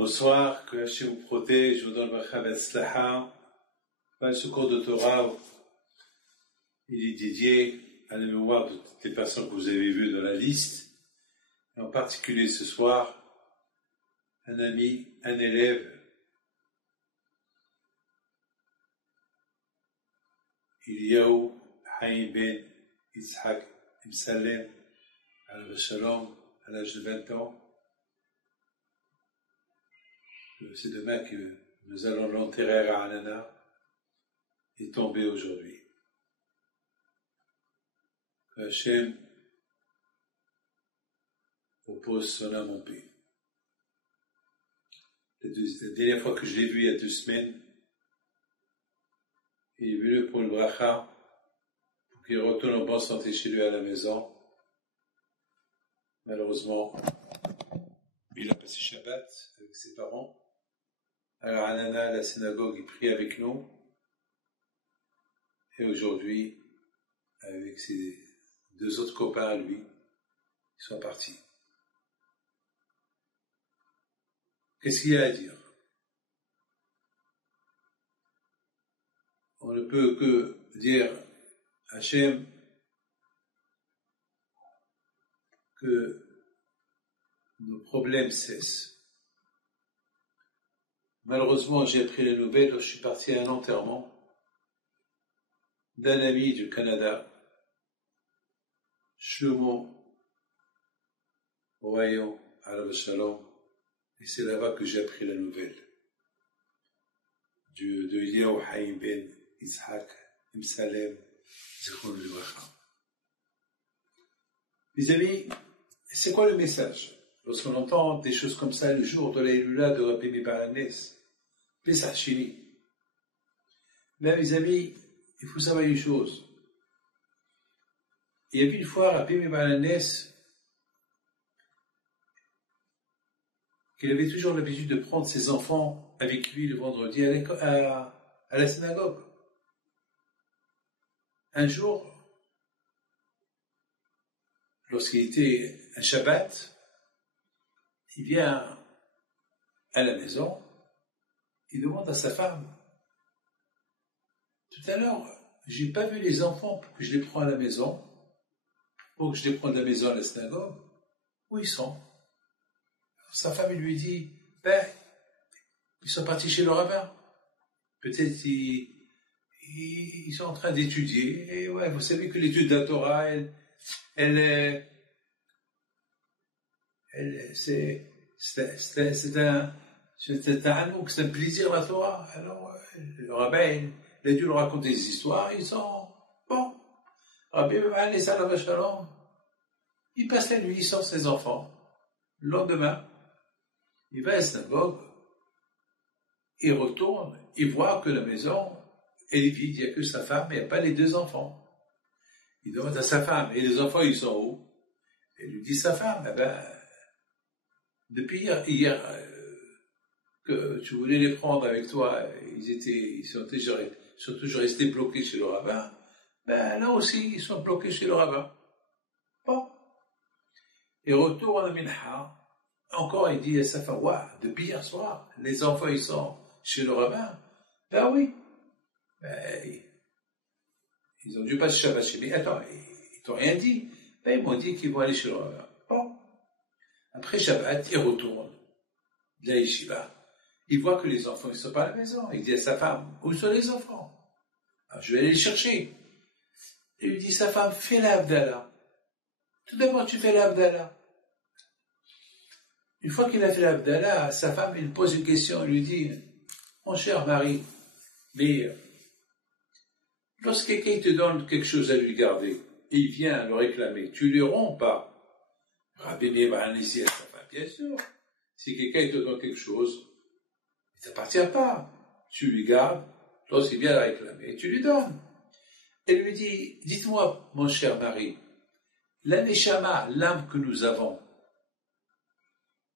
Bonsoir, que Hachem vous protège, vous donne bracha v'atzlacha. Ce cours de Torah, il est dédié à la mémoire de toutes les personnes que vous avez vues dans la liste, et en particulier ce soir, un ami, un élève, Eliyahu Haïm Ben Yitzhak Imsalem, al Shalom, à l'âge de 20 ans. C'est demain que nous allons l'enterrer à Anana, est tombé aujourd'hui. Que Hachem repose son âme en paix. La dernière fois que je l'ai vu, il y a 2 semaines, il est venu pour le bracha, pour qu'il retourne en bonne santé chez lui à la maison. Malheureusement, il a passé Shabbat avec ses parents. Alors, à Anana, à la synagogue, il prie avec nous. Et aujourd'hui, avec ses 2 autres copains à lui, ils sont partis. Qu'est-ce qu'il y a à dire? On ne peut que dire à Hachem que nos problèmes cessent. Malheureusement, j'ai appris la nouvelle, je suis parti à un enterrement d'un ami du Canada, Shlomo Rayon, al Shalom, et c'est là-bas que j'ai appris la nouvelle de Eliyahu Haïm Ben Yitzhak Imsalem, Zichron Livracha. Mes amis, c'est quoi le message? Lorsqu'on entend des choses comme ça le jour de la Hilula de Rabbi Mibaranes, Pesach Sheni. Là, mes amis, il faut savoir une chose. Il y avait une fois Rabbi Mibaranes qu'il avait toujours l'habitude de prendre ses enfants avec lui le vendredi à la synagogue. Un jour, lorsqu'il était un Shabbat, il vient à la maison, il demande à sa femme, tout à l'heure, j'ai pas vu les enfants pour que je les prenne à la maison, pour que je les prenne de la maison à la synagogue, où ils sont? Sa femme lui dit, ils sont partis chez le rabbin, peut-être ils sont en train d'étudier, et ouais, vous savez que l'étude de la Torah, c'est un plaisir la Torah. Alors, le rabbin, il a dû leur raconter des histoires, ils sont, bon, Rabbi Shalom, il passe la nuit, il sort ses enfants. Le lendemain, il va à la synagogue, il retourne, il voit que la maison, elle est vide, il n'y a que sa femme, et il n'y a pas les 2 enfants. Il demande à sa femme, et les enfants, ils sont où? Elle lui dit sa femme, depuis hier que tu voulais les prendre avec toi, ils sont toujours restés bloqués chez le rabbin, là aussi, ils sont bloqués chez le rabbin. Bon. Il retourne à Minha, encore il dit à sa femme, depuis hier soir, les enfants, ils sont chez le rabbin. Oui. Ils ont dû passer Shabbat chez lui. Attends, ils t'ont rien dit. Ils m'ont dit qu'ils vont aller chez le rabbin. Bon. Après Shabbat, il retourne de la yeshiva. Il voit que les enfants ne sont pas à la maison. Il dit à sa femme, où sont les enfants? Alors, je vais aller les chercher. Il lui dit, sa femme, fais la Havdalah. Tout d'abord, tu fais la Havdalah. Une fois qu'il a fait la Havdalah, sa femme, il pose une question, il lui dit, mon cher mari, mais lorsque quelqu'un te donne quelque chose à lui garder, et il vient le réclamer, tu lui rends pas? Rabbi Meir ici à sa femme, bien sûr. Si quelqu'un te donne quelque chose, il ne t'appartient pas. Tu lui gardes, lorsqu'il vient le réclamer, tu lui donnes. Elle lui dit, dites-moi, mon cher mari, la neshama, l'âme que nous avons,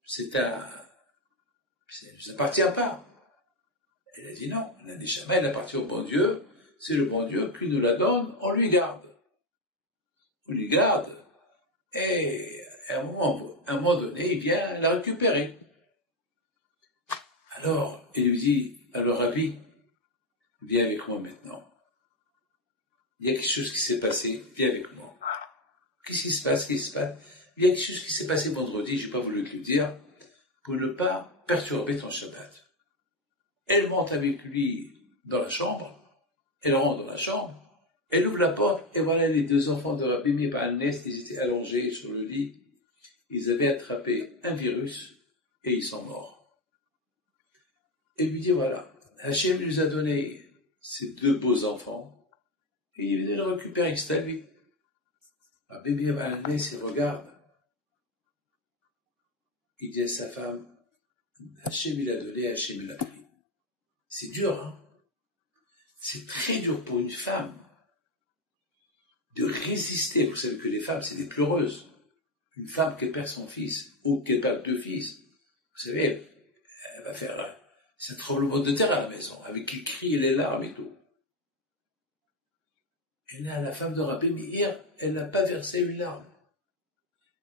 ça ne nous appartient pas. Elle a dit non, la neshama, elle appartient au bon Dieu, c'est le bon Dieu qui nous la donne, on lui garde. On lui garde, et à un moment donné, il vient la récupérer. Alors, il lui dit, alors Rabbi, viens avec moi maintenant. Il y a quelque chose qui s'est passé, viens avec moi. Qu'est-ce qui se passe? Qu'est-ce qui se passe? Il y a quelque chose qui s'est passé vendredi, je n'ai pas voulu te le dire, pour ne pas perturber ton Shabbat. Elle monte avec lui dans la chambre, elle rentre dans la chambre, elle ouvre la porte, et voilà les deux enfants de Rabbi Meir Baal Nes, ils étaient allongés sur le lit, ils avaient attrapé un virus, et ils sont morts. Et lui dit, voilà, Hachem nous a donné ces deux beaux enfants, et il venait le récupérer, c'est à lui. Rabbi Meir Baal Nes, il regarde, il dit à sa femme, Hachem il a donné, Hachem il a pris. C'est dur, hein? C'est très dur pour une femme de résister. Vous savez que les femmes, c'est des pleureuses. Une femme qui perd son fils, ou qui perd deux fils, vous savez, elle va faire un tremblement de terre à la maison, avec les cris et les larmes et tout. Et là, la femme de Rabbi Meir, elle n'a pas versé une larme.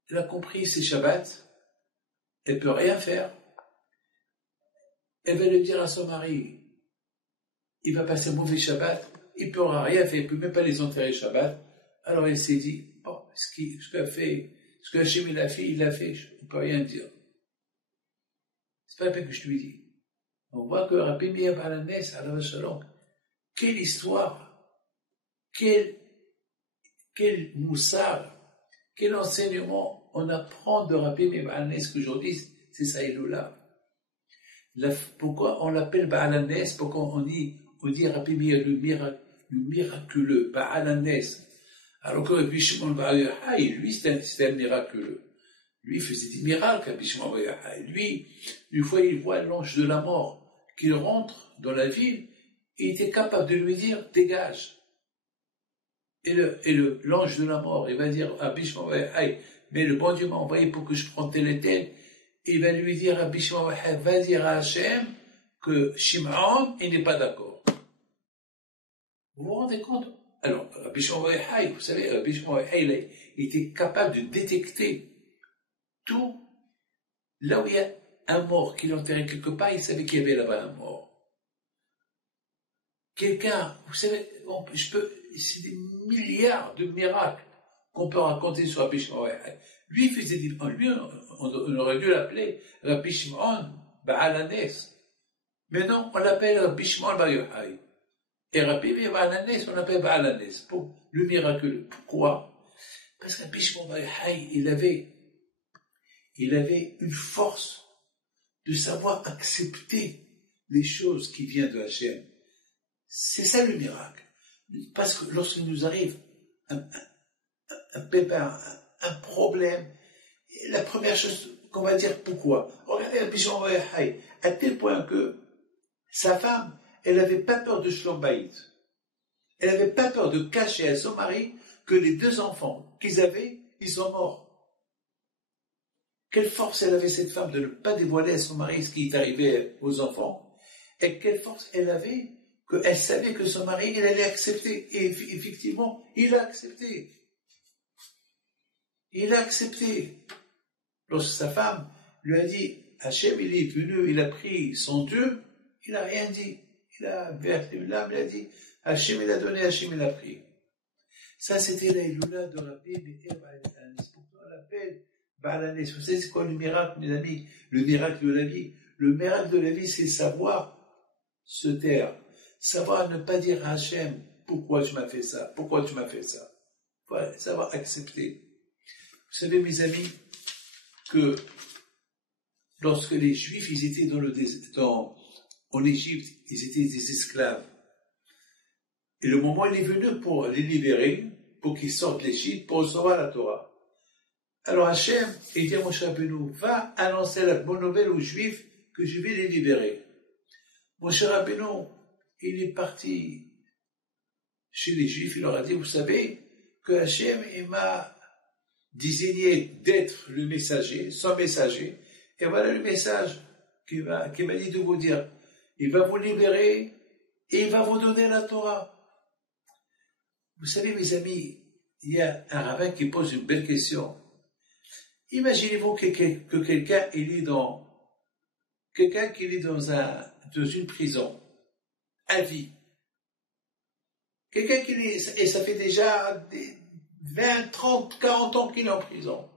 Elle a compris, c'est Shabbat, elle ne peut rien faire. Elle va le dire à son mari, il va passer un mauvais Shabbat, il ne pourra rien faire, il ne peut même pas les enterrer Shabbat. Alors elle s'est dit, bon, ce qu'a fait, ce que Hachem il a fait, on ne peut rien dire. C'est pas la peine que je lui dis. On voit que Rabbi Meir Baal Nes, alav shalom, quelle histoire, quel moussard, quel enseignement on apprend de Rabbi Meir Baal Nes qu'aujourd'hui, c'est ça Iloula. Pourquoi on l'appelle Baal Nes? Pourquoi on dit Rabbi Meir le miraculeux, Baal Nes? Alors que Rabbi Shimon Bar Yochai, lui c'était un miraculeux. Lui faisait des miracles, Rabbi Shimon Bar Yochai. Lui, une fois il voit l'ange de la mort qui rentre dans la ville, il était capable de lui dire dégage. Et l'ange de la mort, il va dire à Rabbi Shimon Bar Yochai, mais le bon Dieu m'a envoyé pour que je prenne tel et tel. Il va lui dire à Rabbi Shimon Bar Yochai, va dire à Hachem que Shimon, il n'est pas d'accord. Vous vous rendez compte? Alors, Rabbi Shimon Bar Yochai, vous savez, Rabbi Shimon Bar Yochai, il était capable de détecter tout. Là où il y a un mort qui l'enterrait quelque part, il savait qu'il y avait là-bas un mort. Quelqu'un, vous savez, c'est des milliards de miracles qu'on peut raconter sur Rabbi Shimon Bar Yochai. Lui, on aurait dû l'appeler Rabbi Shimon Baal Nes. Mais non, on l'appelle Rabbi Shimon Bar Yochai. Et Rabbi Meir Baal Nes, on l'appelle Baal Nes, pour le miraculeux. Pourquoi? Parce que Rabbi Shimon Bar Yochai, il avait une force de savoir accepter les choses qui viennent de Hachem. C'est ça le miracle. Parce que lorsqu'il nous arrive un pépin, un problème, la première chose qu'on va dire, pourquoi? Regardez Rabbi Shimon Bar Yochai, à tel point que sa femme, elle n'avait pas peur de Shlom Bayit. Elle n'avait pas peur de cacher à son mari que les deux enfants qu'ils avaient, ils sont morts. Quelle force elle avait cette femme de ne pas dévoiler à son mari ce qui est arrivé aux enfants. Et quelle force elle avait qu'elle savait que son mari, il allait accepter. Et effectivement, il a accepté. Il a accepté. Lorsque sa femme lui a dit, Hachem, il est venu, il a pris son Dieu, il n'a rien dit. Il a versé une larme, il a dit, Hachem, il a donné, Hachem, il a pris. Ça, c'était la Iloula de Rabbi Meir Baal Nes. Pourquoi on l'appelle Baal Nes? Vous savez, c'est quoi le miracle, mes amis? Le miracle de la vie. Le miracle de la vie, c'est savoir se taire. Savoir ne pas dire à Hachem, pourquoi tu m'as fait ça? Pourquoi tu m'as fait ça? Voilà, savoir accepter. Vous savez, mes amis, que lorsque les Juifs, ils étaient en Égypte, ils étaient des esclaves. Et le moment il est venu pour les libérer, pour qu'ils sortent de l'Égypte, pour recevoir la Torah. Alors Hachem, il dit à Moshe Rabbeinu, va annoncer la bonne nouvelle aux Juifs que je vais les libérer. Moshe Rabbeinu, il est parti chez les Juifs, il leur a dit, vous savez que Hachem, il m'a désigné d'être le messager, son messager, et voilà le message qu'il m'a dit de vous dire. Il va vous libérer et il va vous donner la Torah. Vous savez, mes amis, il y a un rabbin qui pose une belle question. Imaginez-vous que quelqu'un, il est dans quelqu'un qui est dans une prison, à vie. Quelqu'un qui est, et ça fait déjà 20, 30, 40 ans qu'il est en prison.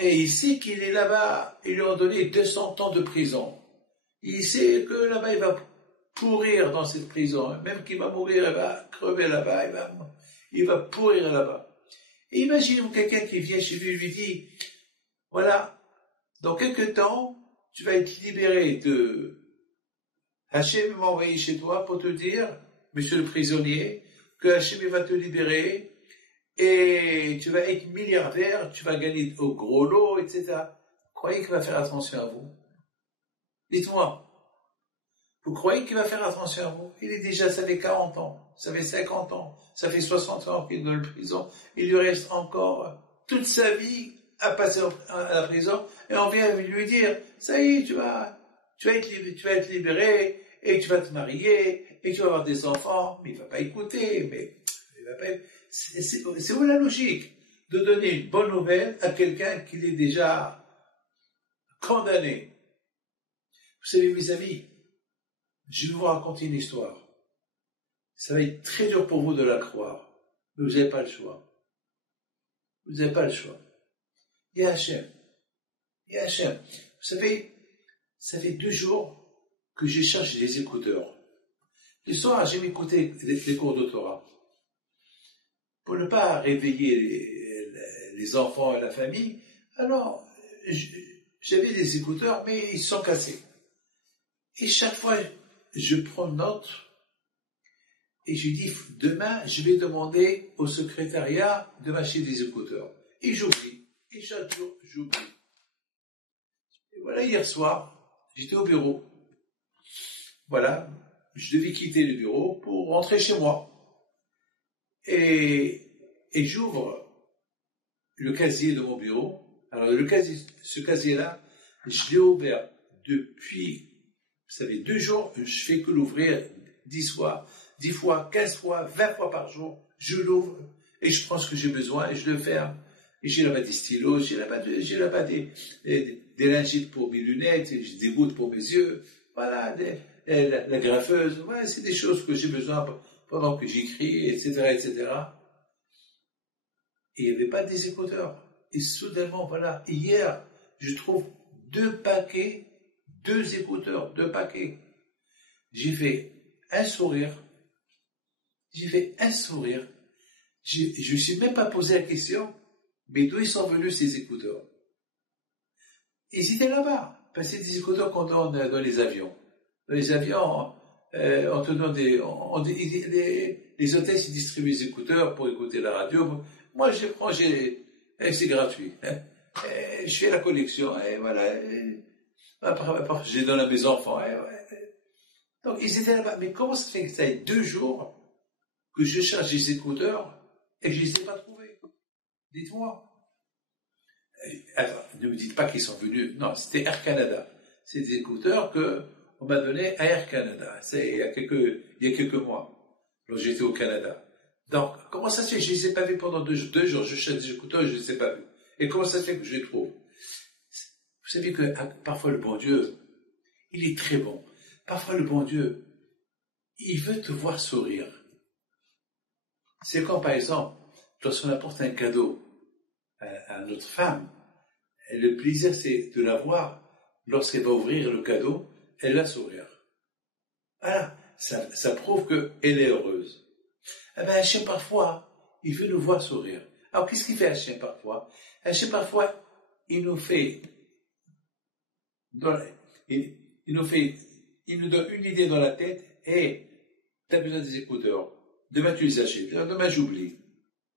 Et il sait qu'il est là-bas, ils lui ont donné 200 ans de prison. Il sait que là-bas, il va pourrir dans cette prison. Même qu'il va mourir, il va crever là-bas, il va pourrir là-bas. Et imaginez quelqu'un qui vient chez lui et lui dit, voilà, dans quelques temps, tu vas être libéré de... Hachem m'a envoyé chez toi pour te dire, monsieur le prisonnier, que Hachem va te libérer et tu vas être milliardaire, tu vas gagner au gros lot, etc. Vous croyez qu'il va faire attention à vous? Dites-moi. Vous croyez qu'il va faire attention à vous? Il est déjà, ça fait 40 ans, ça fait 50 ans, ça fait 60 ans qu'il est dans la prison. Il lui reste encore toute sa vie à passer à la prison et on vient lui dire, ça y est, tu vas être libéré et tu vas te marier et tu vas avoir des enfants. Mais il va pas écouter, c'est où la logique de donner une bonne nouvelle à quelqu'un qui est déjà condamné? Vous savez, mes amis, je vais vous raconter une histoire. Ça va être très dur pour vous de la croire, mais vous n'avez pas le choix. Vous n'avez pas le choix. Il y a Hachem. Il y a Hachem. Vous savez, ça fait 2 jours que je cherche des écouteurs. Le soir, j'aime écouter les cours de Torah. Pour ne pas réveiller les enfants et la famille, alors j'avais des écouteurs, mais ils sont cassés. Et chaque fois, je prends note et je dis, demain, je vais demander au secrétariat de m'acheter des écouteurs. Et j'oublie. Et chaque jour, j'oublie. Et voilà, hier soir, j'étais au bureau. Voilà, je devais quitter le bureau pour rentrer chez moi. Et j'ouvre le casier de mon bureau. Alors, ce casier-là, je l'ai ouvert depuis, vous savez, 2 jours, je fais que l'ouvrir 10 fois, 15 fois, 20 fois par jour. Je l'ouvre et je prends ce que j'ai besoin et je le ferme. Et j'ai là-bas des stylos, j'ai là-bas des lingettes pour mes lunettes, des gouttes pour mes yeux, voilà, la graffeuse, voilà, c'est des choses que j'ai besoin pendant que j'écris, etc., etc. Et il n'y avait pas des écouteurs. Et soudainement, voilà, hier, je trouve 2 paquets, 2 écouteurs, 2 paquets. J'ai fait un sourire. Je ne me suis même pas posé la question, mais d'où ils sont venus ces écouteurs? Ils étaient là-bas. Parce que c'est des écouteurs qu'on donne dans les avions. Dans les avions, on te donne les hôtesses, ils distribuent des écouteurs pour écouter la radio. Moi, c'est gratuit. Je fais la collection, et voilà. Après, je les donne à mes enfants. Donc, ils étaient là-bas. Mais comment ça fait que ça fait 2 jours que je cherche des écouteurs et que je ne les ai pas trouvés? Dites-moi. Attends, ne me dites pas qu'ils sont venus. Non, c'était Air Canada. C'est des écouteurs qu'on m'a donné à Air Canada. C'est il y a quelques mois, lorsque j'étais au Canada. Donc, comment ça se fait que je ne les ai pas vus pendant 2 jours? Je cherche des écouteurs et je ne les ai pas vus. Et comment ça se fait que je les trouve? Vous savez que parfois le bon Dieu, il est très bon. Parfois le bon Dieu, il veut te voir sourire. C'est comme par exemple, lorsqu'on apporte un cadeau à notre femme, le plaisir c'est de la voir, lorsqu'elle va ouvrir le cadeau, elle va sourire. Voilà, ça prouve qu'elle est heureuse. Eh bien, Hachem parfois, il veut nous voir sourire. Alors qu'est-ce qu'il fait Hachem parfois? Hachem parfois, il nous donne une idée dans la tête, et tu as besoin des écouteurs. Demain tu les achètes. Demain j'oublie.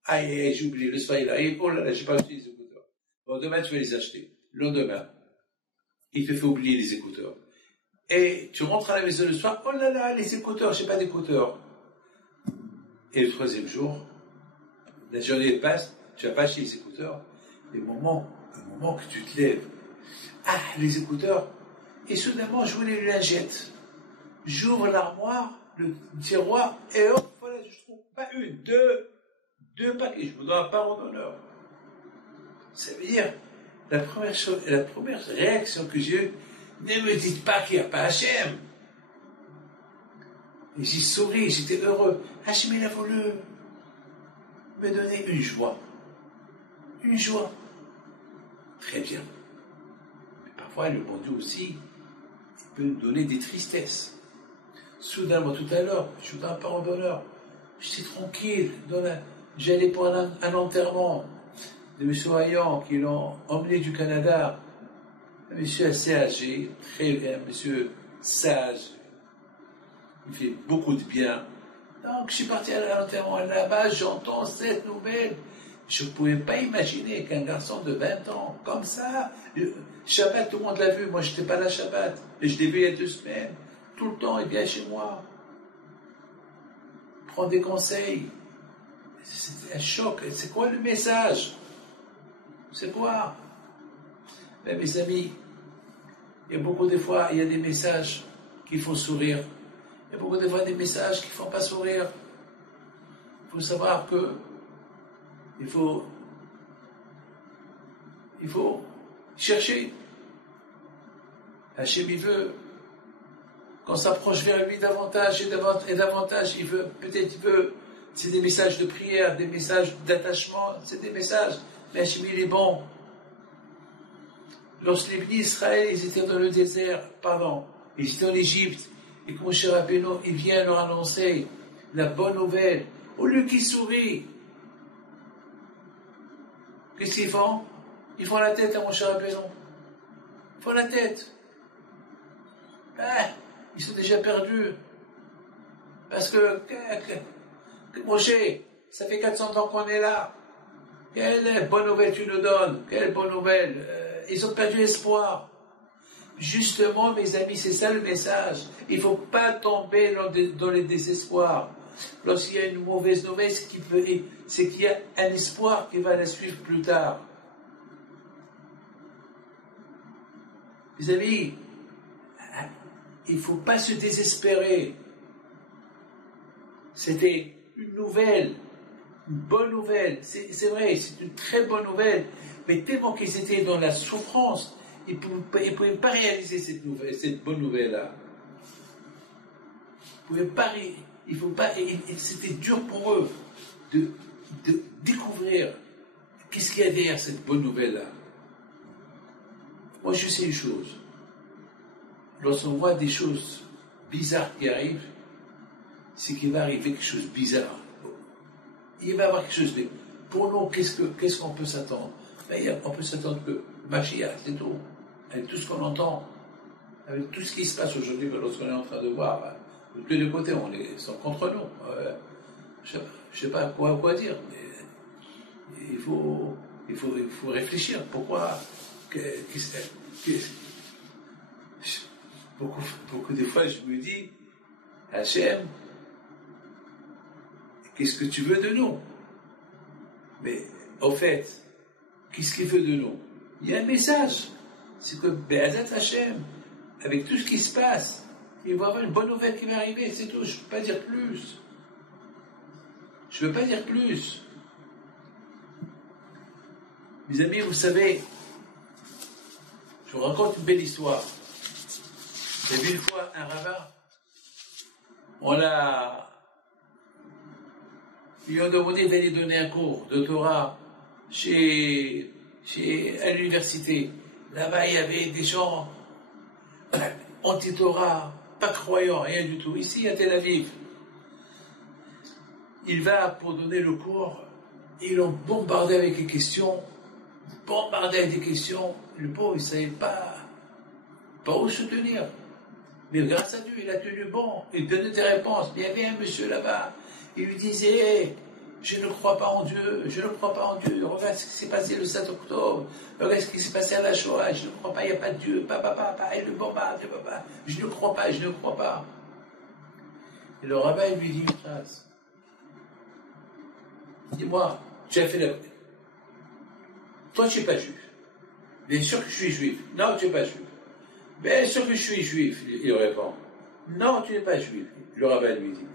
Aïe, j'oublie. Le soir il arrive. Oh là là, j'ai pas acheté les écouteurs. Bon, demain tu vas les acheter. Le lendemain, il te fait oublier les écouteurs. Et tu rentres à la maison le soir. Oh là là, les écouteurs, j'ai pas d'écouteurs. Et le 3e jour, la journée passe, tu n'as pas acheté les écouteurs. Et au moment que tu te lèves, les écouteurs. Et soudainement, je voulais les lingettes. J'ouvre l'armoire, le tiroir, et hop, voilà, je trouve pas une, 2 paquets. Je vous donne un parole d'honneur. Ça veut dire, la première réaction que j'ai eue, Ne me dites pas qu'il n'y a pas Hachem. Et j'y souris, j'étais heureux. Hachem, il a voulu me donner une joie. Une joie. Très bien. Mais parfois, le bon Dieu aussi, il peut nous donner des tristesses. Soudainement, tout à l'heure, je suis dans un parent d'honneur. J'étais tranquille. J'allais pour un enterrement de M. Hayan, qui l'ont emmené du Canada. Un monsieur assez âgé, très bien, monsieur sage. Il fait beaucoup de bien. Donc, je suis parti à l'enterrement là-bas, j'entends cette nouvelle. Je ne pouvais pas imaginer qu'un garçon de 20 ans, comme ça, Shabbat, tout le monde l'a vu, moi je n'étais pas là Shabbat, et je l'ai vu il y a 2 semaines, tout le temps, il vient chez moi, prend des conseils. C'était un choc. C'est quoi le message? C'est quoi? Ben, mes amis, il y a beaucoup de fois, il y a des messages qui font sourire. Il y a beaucoup de fois des messages qui ne font pas sourire. Il faut savoir que il faut chercher. Hachem, il veut qu'on s'approche vers lui davantage et davantage. C'est des messages de prière, des messages d'attachement, c'est des messages. Mais Hachem, il est bon. Lorsque les bénis Israël, ils étaient dans le désert, ils étaient en Égypte, et que Moshe Rabbeinu, il vient leur annoncer la bonne nouvelle, au lieu qu'ils sourient, qu'est-ce qu'ils font? Ils font la tête à Moshe Rabbeinu. Ils font la tête. Ils sont déjà perdus. Parce que Moshe, ça fait 400 ans qu'on est là. Quelle bonne nouvelle tu nous donnes? Quelle bonne nouvelle? Ils ont perdu espoir. Justement, mes amis, c'est ça le message. Il ne faut pas tomber dans le désespoir. Lorsqu'il y a une mauvaise nouvelle, c'est qu'il y a un espoir qui va la suivre plus tard. Mes amis, il ne faut pas se désespérer. C'était une nouvelle, une bonne nouvelle. C'est vrai, c'est une très bonne nouvelle. Mais tellement qu'ils étaient dans la souffrance, ils ne pouvaient pas réaliser cette bonne nouvelle-là. Ils ne pouvaient pas, c'était dur pour eux de découvrir qu'est-ce qu'il y a derrière cette bonne nouvelle-là. Moi, je sais une chose. Lorsqu'on voit des choses bizarres qui arrivent, c'est qu'il va arriver quelque chose de bizarre. Il va y avoir quelque chose de... Pour nous, qu'est-ce qu'on peut s'attendre? On peut s'attendre que Mashiach, c'est tout. Avec tout ce qu'on entend, avec tout ce qui se passe aujourd'hui, lorsqu'on est en train de voir, de tous les côtés, ils sont contre nous. Je ne sais pas quoi dire, mais il faut réfléchir. Pourquoi beaucoup de fois, je me dis, Hachem, qu'est-ce que tu veux de nous? Mais, au fait, qu'est-ce qu'il veut de nous? Il y a un message. C'est que Be'ezat Hachem, avec tout ce qui se passe, il va y avoir une bonne nouvelle qui va arriver, c'est tout. Je ne peux pas dire plus. Je ne peux pas dire plus. Mes amis, vous savez, je vous raconte une belle histoire. J'ai vu une fois un rabbin, ils lui ont demandé d'aller donner un cours de Torah à l'université. Là-bas, il y avait des gens anti-Torah, pas croyants, rien du tout. Ici, à Tel Aviv, il va pour donner le cours, et ils l'ont bombardé avec des questions. Le pauvre, il ne savait pas où se tenir. Mais grâce à Dieu, il a tenu bon, il donnait des réponses. Mais il y avait un monsieur là-bas, il lui disait, je ne crois pas en Dieu, regarde ce qui s'est passé le 7 octobre, regarde ce qui s'est passé à la Shoah, je ne crois pas, il n'y a pas de Dieu, papa, il le bombarde, papa, je ne crois pas. Et le rabbin lui dit une phrase. Dis-moi, tu as fait la... Toi, tu n'es pas juif. Bien sûr que je suis juif. Non, tu n'es pas juif. Bien sûr que je suis juif, il répond. Non, tu n'es pas juif, le rabbin lui dit.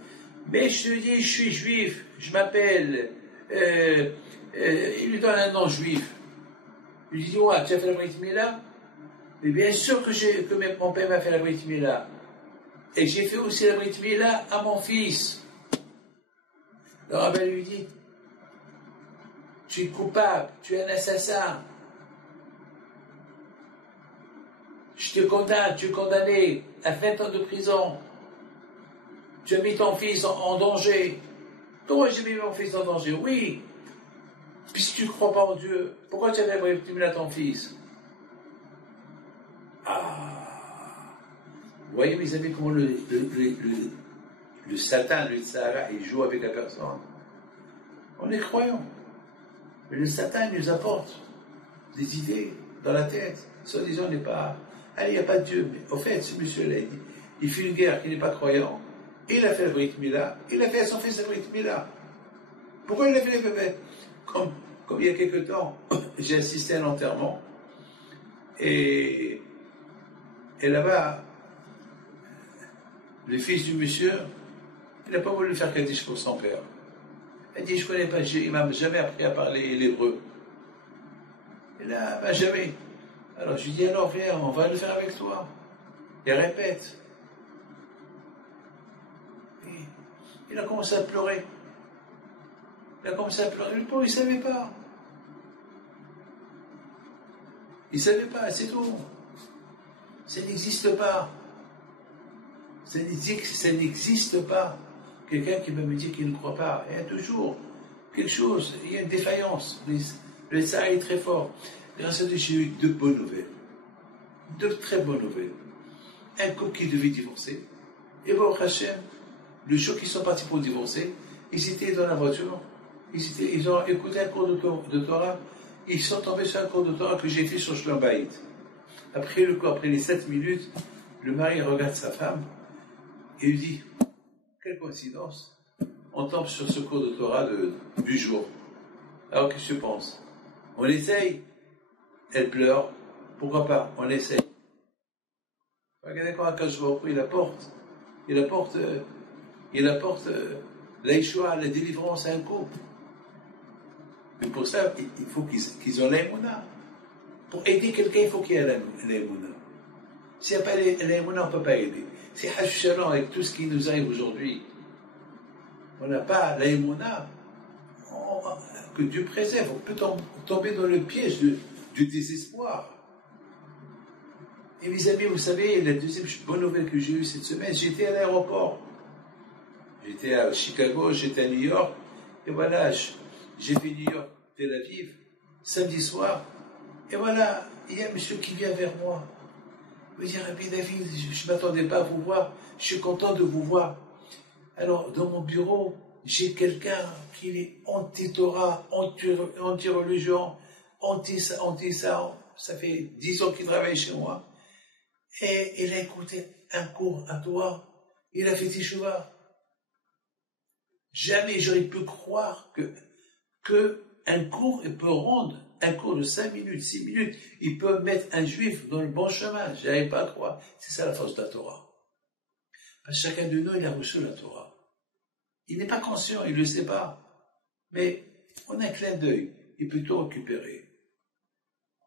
Mais je te dis, je suis juif, je m'appelle... il lui donne un nom juif. Il lui dit, ouais, tu as fait la Brit Mila? Mais bien sûr que mon père m'a fait la Brit Mila. Et j'ai fait aussi la Brit Mila à mon fils. Le rabbin lui dit, tu es coupable, tu es un assassin. Je te condamne, tu es condamné à 20 ans de prison. Tu as mis ton fils en danger. Comment j'ai mis mon fils en danger? Oui, puisque tu ne crois pas en Dieu, pourquoi tu avais brimé à ton fils? Ah, vous voyez mes amis comment le Satan, le Sahara, il joue avec la personne. On est croyants. Mais le Satan nous apporte des idées dans la tête. Soi-disant, on n'est pas... Allez, il n'y a pas de Dieu. Mais au fait, ce monsieur-là, il fait une guerre qui n'est pas croyant. Il a fait la Brit Mila. Il a fait à son fils la Brit Mila. Pourquoi il a fait les bébés? Comme il y a quelque temps, j'ai assisté à un enterrement. Et là-bas, le fils du monsieur, il n'a pas voulu faire Kaddish pour son père. Il dit, je ne connais pas, il ne m'a jamais appris à parler l'hébreu. Et là, ben jamais. Alors je lui dis, alors viens, on va le faire avec toi. Et répète. Et il a commencé à pleurer. Il a commencé à pleurer. Le pauvre, il ne savait pas. Il ne savait pas, c'est tout. Ça n'existe pas. Ça n'existe pas. Quelqu'un qui va me dire qu'il ne croit pas. Il y a toujours quelque chose, il y a une défaillance. Le Sahara est très fort. Grâce à Dieu, j'ai eu deux bonnes nouvelles. Deux très bonnes nouvelles. Un couple qui devait divorcer. Et Baruch Hashem, le jour qu'ils sont partis pour divorcer, ils étaient dans la voiture. Ils ont écouté un cours de Torah. Ils sont tombés sur un cours de Torah que j'ai fait sur Shlom Bayit. Après les 7 minutes, le mari regarde sa femme et lui dit, quelle coïncidence, on tombe sur ce cours de Torah du jour. Alors qu'est-ce que tu penses? On essaye, elle pleure, pourquoi pas, on essaye. Regardez quand Akash Baruch Hu, il apporte la Yeshua, la délivrance à un couple. Mais pour ça, il faut qu'ils aient l'aïmouna. Pour aider quelqu'un, il faut qu'il y ait l'aïmouna. S'il n'y a pas l'aïmouna, on ne peut pas aider. C'est Hachouchalan avec tout ce qui nous arrive aujourd'hui. On n'a pas l'aïmouna. Que Dieu préserve. On peut tomber dans le piège du désespoir. Et mes amis, vous savez, la deuxième bonne nouvelle que j'ai eue cette semaine, j'étais à l'aéroport. J'étais à Chicago, j'étais à New York. Et voilà, j'ai fait New York, Tel Aviv, samedi soir. Et voilà, il y a un monsieur qui vient vers moi. Il me dit, Rabbi David, je ne m'attendais pas à vous voir. Je suis content de vous voir. Alors, dans mon bureau, j'ai quelqu'un qui est anti-Torah, anti-religion, anti-ça. Ça fait 10 ans qu'il travaille chez moi. Et il a écouté un cours à toi. Il a fait Teshuvah. Jamais j'aurais pu croire que un cours peut rendre, un cours de 5 minutes, 6 minutes, il peut mettre un juif dans le bon chemin. Je n'arrive pas à croire. C'est ça la force de la Torah. Parce que chacun de nous, il a reçu la Torah. Il n'est pas conscient, il ne le sait pas. Mais on a un clin d'œil, il peut tout récupérer.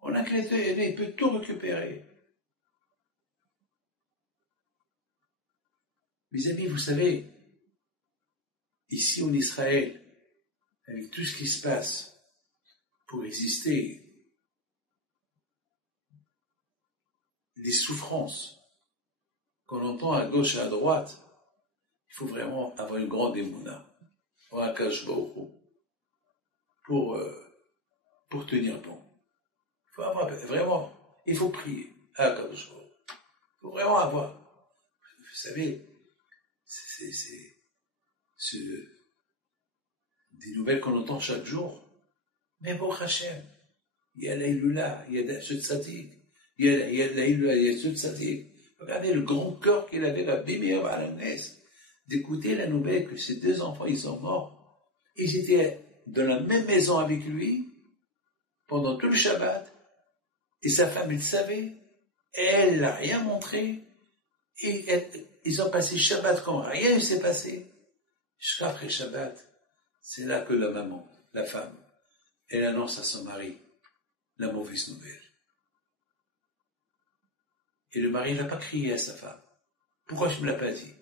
On a un clin d'œil, il peut tout récupérer. Mes amis, vous savez, ici en Israël, avec tout ce qui se passe pour exister, les souffrances qu'on entend à gauche et à droite, il faut vraiment avoir une grande émouna, ou un Akash Baruch Hu, pour tenir bon. Il faut avoir vraiment, il faut prier à Akash Baruch Hu. Il faut vraiment avoir. Vous savez, c'est des nouvelles qu'on entend chaque jour. Mais Baruch Hashem, il y a l'Aïloula, il y a ce tzaddik, il y a l'Aïloula, il y a ce tzaddik. Regardez le grand cœur qu'il avait, la Béméa Balanès, d'écouter la nouvelle que ses 2 enfants, ils sont morts. Ils étaient dans la même maison avec lui pendant tout le Shabbat. Et sa femme, elle savait. Et elle n'a rien montré. Et ils ont passé Shabbat quand rien ne s'est passé. Jusqu'après Shabbat, c'est là que la maman, la femme, elle annonce à son mari la mauvaise nouvelle. Et le mari n'a pas crié à sa femme. Pourquoi je ne me l'ai pas dit?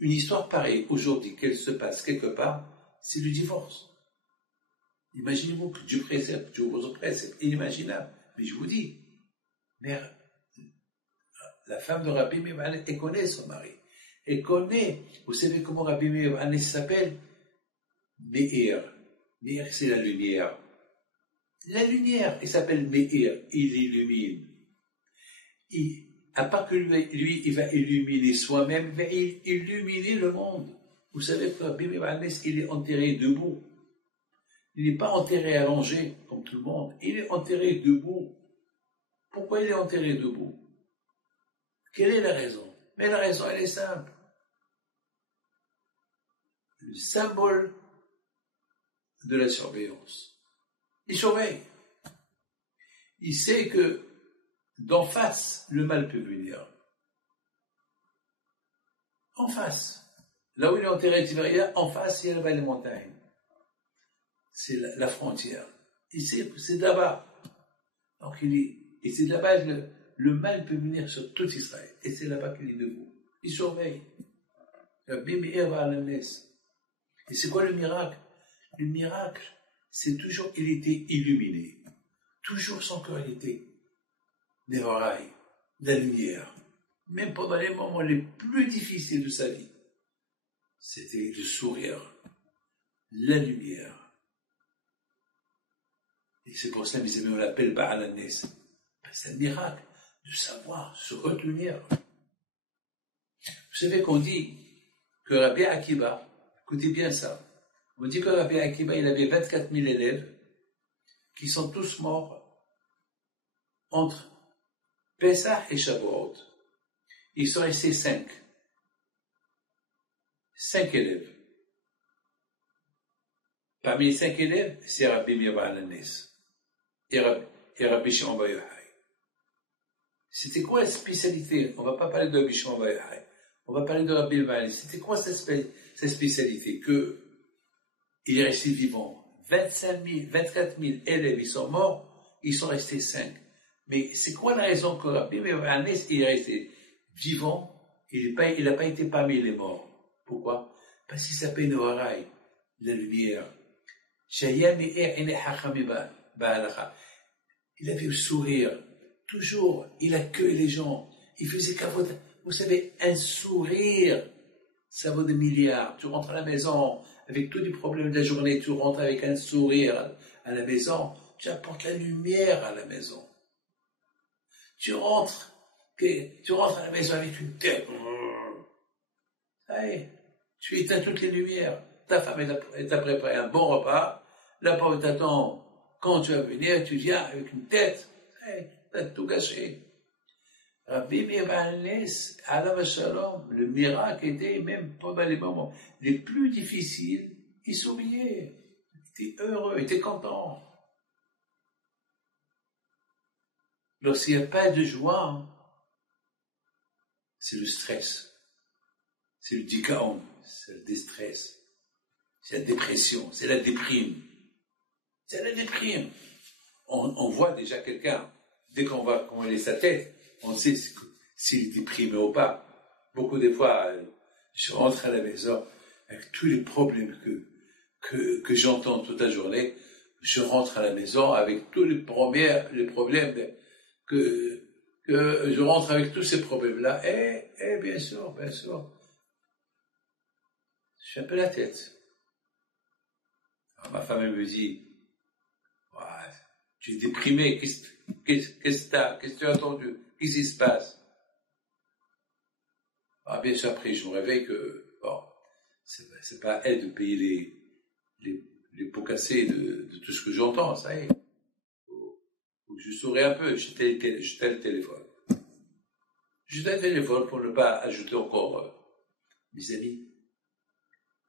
Une histoire pareille, aujourd'hui, qu'elle se passe quelque part, c'est le divorce. Imaginez-vous que Dieu préserve, Dieu vous oppresse, c'est inimaginable. Mais je vous dis, mais la femme de Rabbi Meir, elle connaît son mari. Elle connaît, vous savez comment Rabbi Meir s'appelle? Meir. Meir, c'est la lumière. La lumière, il s'appelle Meir, il illumine. À part que lui, il va illuminer soi-même, il va illuminer le monde. Vous savez que Rabbi Meir, il est enterré debout. Il n'est pas enterré allongé, comme tout le monde. Il est enterré debout. Pourquoi il est enterré debout? Quelle est la raison? Mais la raison, elle est simple. Le symbole de la surveillance. Il surveille. Il sait que d'en face, le mal peut venir. En face. Là où il est enterré Tiberia, en face, il y a là-bas les montagnes. C'est la frontière. Il sait que c'est là-bas. Donc et c'est là-bas que le mal peut venir sur tout Israël. Et c'est là-bas qu'il est debout. Il surveille. Rabbi Meir va à la messe. Et c'est quoi le miracle? Le miracle, c'est toujours, il était illuminé. Toujours son cœur était des orailles, de la lumière. Même pendant les moments les plus difficiles de sa vie. C'était le sourire, la lumière. Et c'est pour ça, mes amis, on l'appelle Baal HaNes. C'est un miracle de savoir se retenir. Vous savez qu'on dit que Rabbi Akiba, écoutez bien ça, on dit que Rabbi Akiba, il avait 24 000 élèves qui sont tous morts entre Pesach et Shavuot. Ils sont restés 5. 5 élèves. Parmi les 5 élèves, c'est Rabbi Meir Baal HaNes et Rabbi Shimon Bar Yochai. C'était quoi la spécialité? On ne va pas parler de Rabbi Shimon Bar Yochai. On va parler de Rabbi Meir Baal HaNes. C'était quoi sa spécialité? Que il est resté vivant. 24 000 élèves, ils sont morts, ils sont restés 5. Mais c'est quoi la raison que Rabbi Meir Baal HaNes est resté vivant? Il n'a pas été parmi les morts. Pourquoi? Parce qu'il s'appelle Noarai, la lumière. Il avait le sourire. Toujours, il accueille les gens. Il faisait kavod. Vous savez, un sourire, ça vaut des milliards. Tu rentres à la maison avec tous les problèmes de la journée, tu rentres avec un sourire à la maison, tu apportes la lumière à la maison. Tu rentres à la maison avec une tête. Allez, tu éteins toutes les lumières. Ta femme t'a préparé un bon repas. La pauvre t'attend. Quand tu vas venir, tu viens avec une tête. Hey, t'as tout gâché. Rabbi Meir Baal HaNes, alav shalom, le miracle était même pendant les moments les plus difficiles, il souriait, il était heureux, il était content. Lorsqu'il n'y a pas de joie, c'est le stress, c'est le dikaon, c'est le déstress, c'est la dépression, c'est la déprime. C'est la déprime. On voit déjà quelqu'un, dès qu'on voit comment il est sa tête, on sait s'il est déprimé ou pas. Beaucoup de fois, je rentre à la maison avec tous les problèmes que j'entends toute la journée. Je rentre à la maison avec tous les problèmes que je rentre avec tous ces problèmes-là. Et bien sûr, j'ai un peu la tête. Alors, ma femme, elle me dit, tu es déprimé, qu'est-ce que tu as entendu? Qu'est-ce qui se passe? Bien sûr, après, je me réveille que, bon, c'est pas à elle de payer les pots cassés de tout ce que j'entends, ça y est. Faut que je souris un peu, j'étais le téléphone. J'étais le téléphone pour ne pas ajouter encore, mes amis,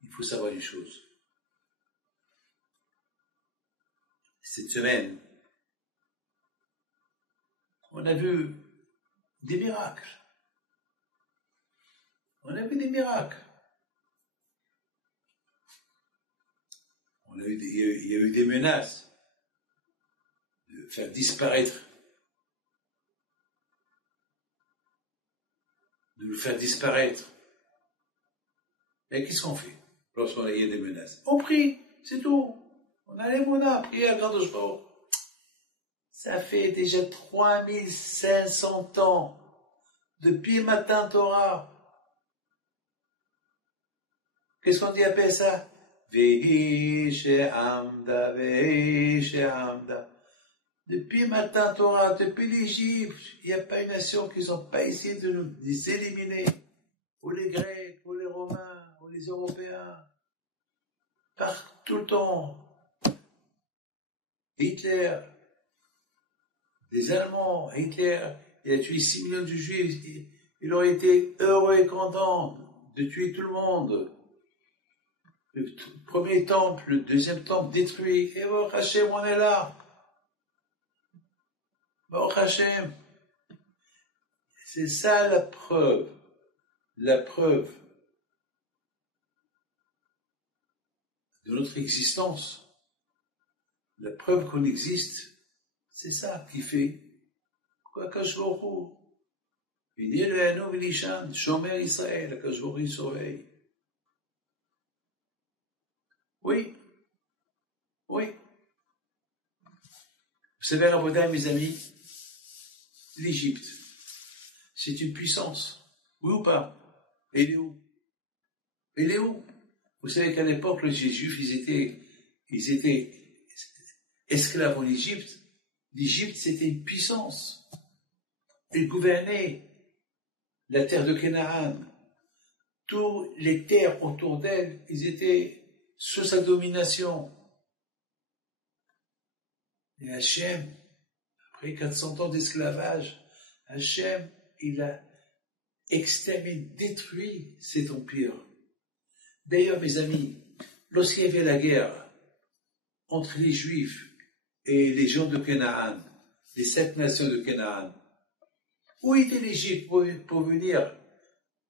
il faut savoir une chose. Cette semaine, on a vu des miracles. On a vu des miracles. Il y a eu des menaces de faire disparaître nous faire disparaître. Et qu'est-ce qu'on fait lorsqu'on a des menaces? On prie, c'est tout. On a les monas, prier à Kadosh Baruch. Ça fait déjà 3500 ans, depuis Matan Torah. Qu'est-ce qu'on dit après ça? Vehi she'amda, vehi she'amda. Depuis Matan Torah, depuis l'Égypte, il n'y a pas une nation qui n'ont pas essayé de nous éliminer. Ou les Grecs, ou les Romains, ou les Européens. Par tout le temps. Hitler, les Allemands, Hitler, il a tué 6 millions de Juifs. Il aurait été heureux et content de tuer tout le monde. Le premier temple, le deuxième temple détruit. Et Baruch Hashem, on est là. Baruch Hashem. C'est ça la preuve. La preuve de notre existence. La preuve qu'on existe, c'est ça qui fait. Quoi que je vous il dit le Hanou Vilishan, Shomer Israël, que je vous surveille. Oui, oui. Vous savez, Raboda, mes amis, l'Égypte, c'est une puissance. Oui ou pas? Et il est où? Il est où? Vous savez qu'à l'époque, les Juifs, ils étaient esclaves en Égypte. L'Égypte, c'était une puissance. Ils gouvernaient la terre de Canaan. Toutes les terres autour d'elle, ils étaient sous sa domination. Et Hachem, après 400 ans d'esclavage, Hachem, il a exterminé, détruit cet empire. D'ailleurs, mes amis, lorsqu'il y avait la guerre entre les Juifs et les gens de Canaan, les 7 nations de Canaan, où était l'Égypte pour venir?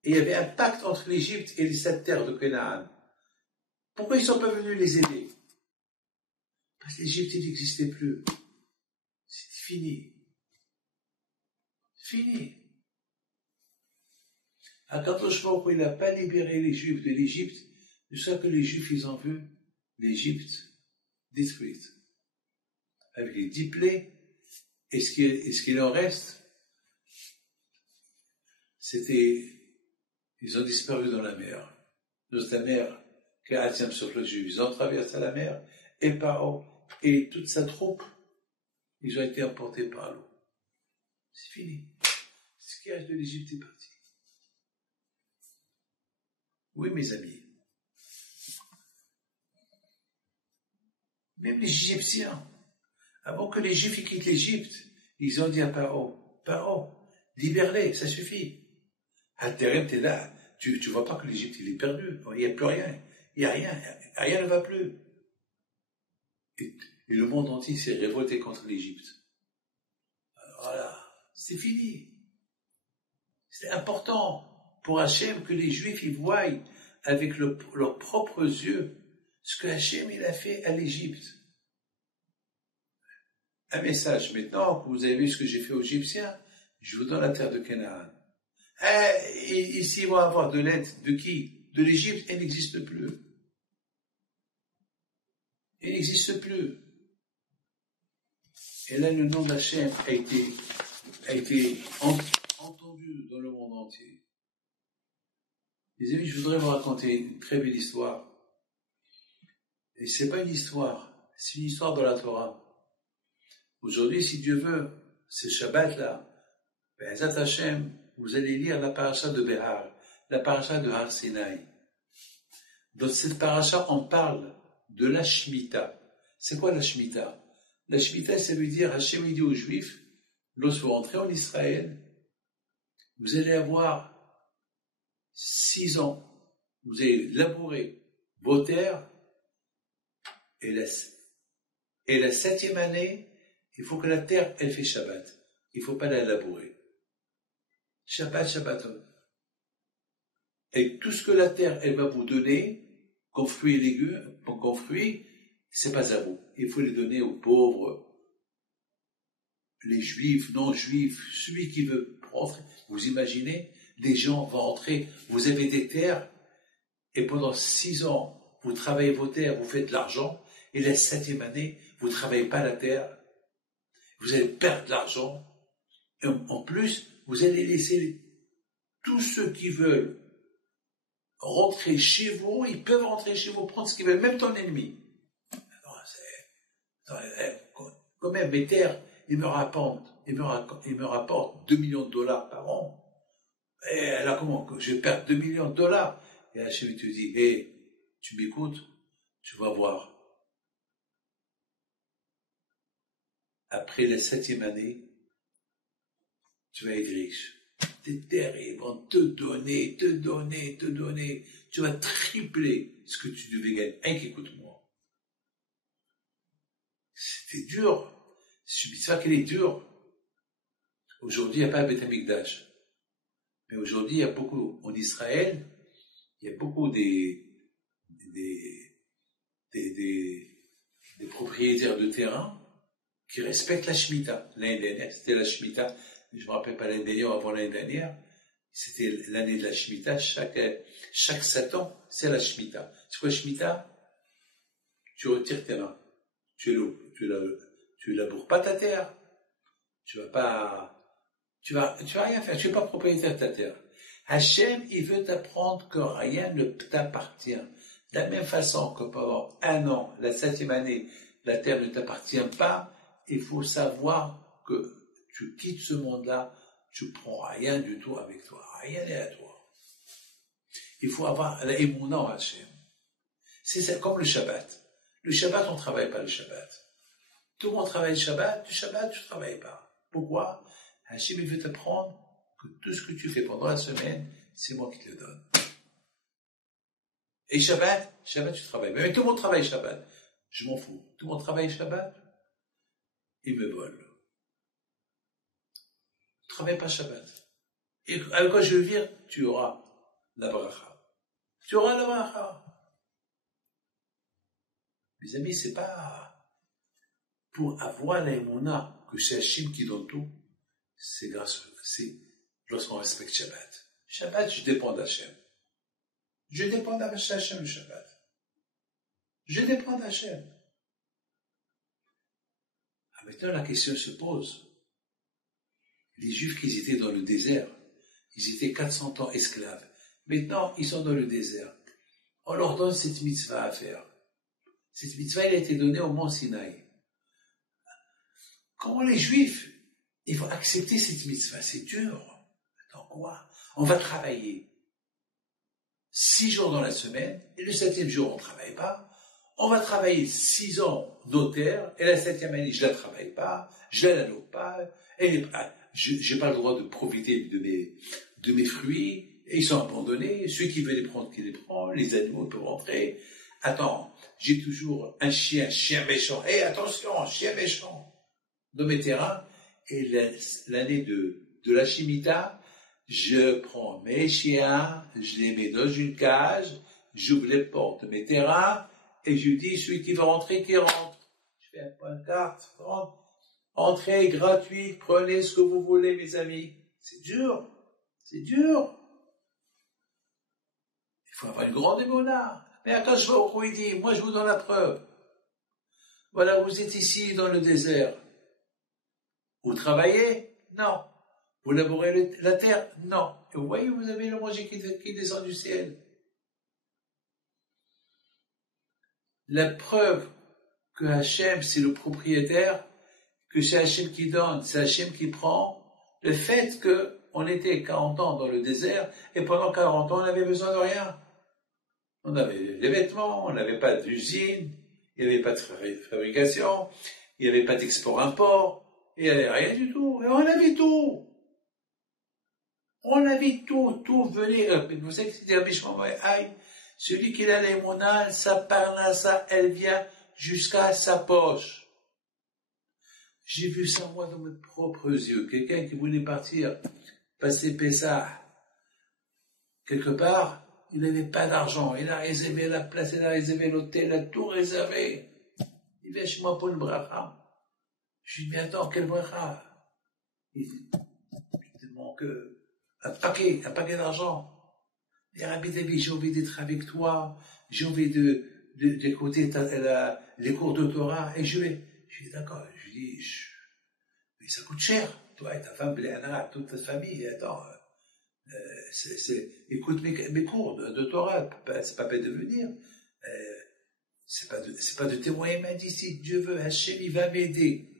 Et il y avait un pacte entre l'Égypte et les 7 terres de Canaan. Pourquoi ils ne sont pas venus les aider? Parce que l'Égypte n'existait plus. C'était fini. Fini. Akadosh Baruch Hu, il n'a pas libéré les Juifs de l'Égypte, jusqu'à que les Juifs, ils ont vu l'Égypte détruite. Avec les 10 plaies, et ce qu'il en reste, ils ont disparu dans la mer. Dans la mer, Ka'atzim sur le Juif, ils ont traversé la mer, et Paro, et toute sa troupe, ils ont été emportés par l'eau. C'est fini. Ce qui reste de l'Égypte est parti. Oui, mes amis. Même les Égyptiens, avant que les Juifs quittent l'Égypte, ils ont dit à Paro, libère-les, ça suffit. Alterem, t'es là, tu vois pas que l'Égypte, il est perdu, il n'y a plus rien, il n'y a rien ne va plus. Et le monde entier s'est révolté contre l'Égypte. Voilà, c'est fini. C'est important pour Hachem que les Juifs y voient avec leurs propres yeux ce que Hachem il a fait à l'Égypte. Un message, maintenant que vous avez vu ce que j'ai fait aux Égyptiens, je vous donne la terre de Canaan. Ici, ils vont avoir de l'aide de qui? De l'Égypte, elle n'existe plus. Elle n'existe plus. Et là, le nom d'Hachem a été entendu dans le monde entier. Les amis, je voudrais vous raconter une très belle histoire. Et c'est pas une histoire, c'est une histoire de la Torah. Aujourd'hui, si Dieu veut, ce Shabbat-là, Be'ezat Hashem, vous allez lire la paracha de Behar, la paracha de Har Sinai. Dans cette paracha, on parle de la Shemitah. C'est quoi la Shemitah? La Shemitah, ça veut dire, Hashem dit aux Juifs, lorsque vous rentrez en Israël, vous allez avoir 6 ans, vous allez labourer vos terres, et la 7e année, il faut que la terre, elle fait Shabbat. Il ne faut pas la labourer. Shabbat, Shabbaton. Et tout ce que la terre, elle va vous donner, comme fruits et légumes, comme fruits, c'est pas à vous. Il faut les donner aux pauvres, les juifs, non-juifs, celui qui veut prendre. Vous imaginez, les gens vont entrer, vous avez des terres, et pendant 6 ans, vous travaillez vos terres, vous faites de l'argent, et la 7e année, vous ne travaillez pas la terre, vous allez perdre de l'argent, et en plus, vous allez laisser tous ceux qui veulent rentrer chez vous, ils peuvent rentrer chez vous, prendre ce qu'ils veulent, même ton ennemi. Quand même, mes terres, ils me rapportent 2 millions de dollars par an. Et alors comment, je vais perdre 2 millions de dollars? Et Hachem te dit, hé, tu m'écoutes, tu vas voir. Après la 7e année, tu vas être riche. Tes terres, ils vont te donner. Tu vas tripler ce que tu devais gagner. Écoute-moi. C'était dur. C'est une mitzvah qu'elle est dure. Aujourd'hui, il n'y a pas un Beth Amikdash. Mais aujourd'hui, il y a beaucoup, en Israël, il y a beaucoup des propriétaires de terrain qui respectent la Shemitah. L'année dernière, c'était la Shemitah. Je ne me rappelle pas l'année dernière, avant l'année dernière. C'était l'année de la Shemitah. Chaque 7 ans, c'est la Shemitah. C'est quoi la Shemitah? Tu retires tes mains. Tu laboures pas ta terre. Tu vas rien faire. Tu n'es pas propriétaire de ta terre. Hachem, il veut t'apprendre que rien ne t'appartient. De la même façon que pendant 1 an, la 7e année, la terre ne t'appartient pas, il faut savoir que tu quittes ce monde-là, tu prends rien du tout avec toi. Rien n'est à toi. Il faut avoir la émouna en Hachem. C'est comme le Shabbat. Le Shabbat, on ne travaille pas le Shabbat. Tout le monde travaille le Shabbat, tu ne travailles pas. Pourquoi? Hachem, il veut t'apprendre que tout ce que tu fais pendant la semaine, c'est moi qui te le donne. Et Shabbat, tu travailles. Mais tout le monde travaille Shabbat. Je m'en fous. Tout le monde travaille Shabbat, il me vole. Ne travaille pas Shabbat. Et quand je veux dire, tu auras la bracha. Tu auras la bracha. Mes amis, c'est pas pour avoir la émouna que c'est Hachem qui donne tout. C'est lorsqu'on respecte Shabbat. Shabbat, je dépends d'Hachem. Je dépends d'Hachem le Shabbat. Je dépends d'Hachem. Maintenant, la question se pose. Les Juifs qui étaient dans le désert, ils étaient 400 ans esclaves. Maintenant, ils sont dans le désert. On leur donne cette mitzvah à faire. Cette mitzvah, elle a été donnée au mont Sinaï. Comment les Juifs, ils vont accepter cette mitzvah? C'est dur. Attends, quoi? On va travailler 6 jours dans la semaine, et le 7e jour, on ne travaille pas. On va travailler 6 ans nos terres, et la 7e année, je ne la travaille pas, je ne la loupe pas, et je n'ai pas le droit de profiter de mes fruits, et ils sont abandonnés. Ceux qui veulent les prendre, qui les prennent, les animaux peuvent rentrer. Attends, j'ai toujours un chien méchant. Hé, attention, chien méchant dans mes terrains. Et l'année de la Shemitah, je prends mes chiens, je les mets dans une cage, j'ouvre les portes de mes terrains, et je dis, celui qui veut rentrer, qui rentre. Je fais un point de carte, rentre. Entrée gratuite, prenez ce que vous voulez, mes amis. C'est dur. C'est dur. Il faut avoir une grande émouna. Mais quand je vois au il dit, moi je vous donne la preuve. Voilà, vous êtes ici dans le désert. Vous travaillez? Non. Vous labourez la terre? Non. Et vous voyez, vous avez le manger qui descend du ciel. La preuve que Hachem, c'est le propriétaire, que c'est Hachem qui donne, c'est Hachem qui prend, le fait qu'on était 40 ans dans le désert, et pendant 40 ans, on n'avait besoin de rien. On avait les vêtements, on n'avait pas d'usine, il n'y avait pas de fabrication, il n'y avait pas d'export-import, il n'y avait rien du tout, et on avait tout. On avait tout venait. Vous savez que c'était celui qui a les monades, sa parnassa, elle vient jusqu'à sa poche. J'ai vu ça moi dans mes propres yeux. Quelqu'un qui voulait partir, passer Pessah, quelque part, il n'avait pas d'argent. Il a réservé la place, il a réservé l'hôtel, il a tout réservé. Il vient chez moi pour une bracha. Je lui dis, mais attends, quelle bracha? Il dit, justement que un paquet d'argent. Et Rabbi David, j'ai envie d'être avec toi, j'ai envie d'écouter les cours de Torah, et je vais. Je dis, d'accord, je dis, mais ça coûte cher, toi et ta femme, toute ta famille, attends, écoute mes cours de Torah, c'est pas peine de venir, c'est pas de témoigner, il m'a dit, si Dieu veut, Hachem, il va m'aider.